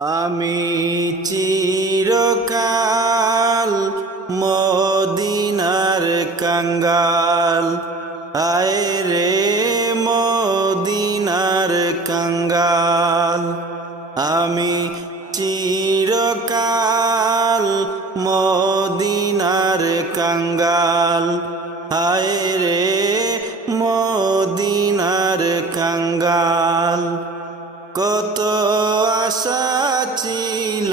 আমি চিরকাল মদিনার কাঙ্গাল, আয় রে মদিনার কাঙ্গাল। আমি চিরকাল মদিনার কাঙ্গাল, আয় রে মদিনার কাঙ্গাল। কত আশা ছিল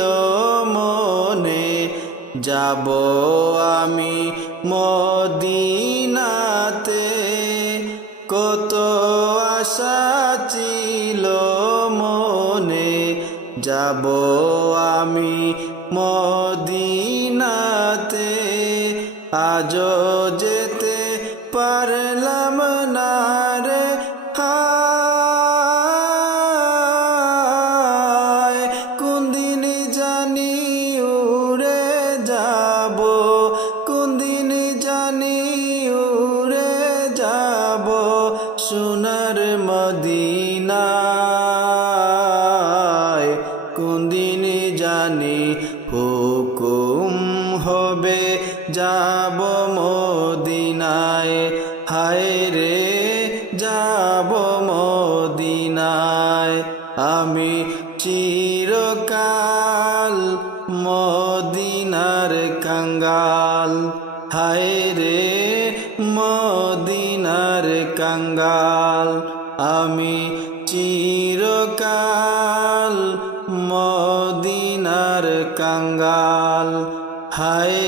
মনে, যাব আমি মদিনাতে। কত আশা ছিল মনে, যাব আমি মদিনাতে। আজও যেতে পারলাম না রে, কোন দিন জানি উড়ে যাব, কোন দিন জানি উড়ে যাব সোনার মদিনায়। কোন দিন জানি হুকুম হবে যাব মদিনায়, হায় রে যাব মদিনায়। আমি চিরকাল মদিনার কাঙ্গাল, হায় রে মদিনার কাঙ্গাল। আমি চিরকাল মদিনার কাঙ্গাল, হায়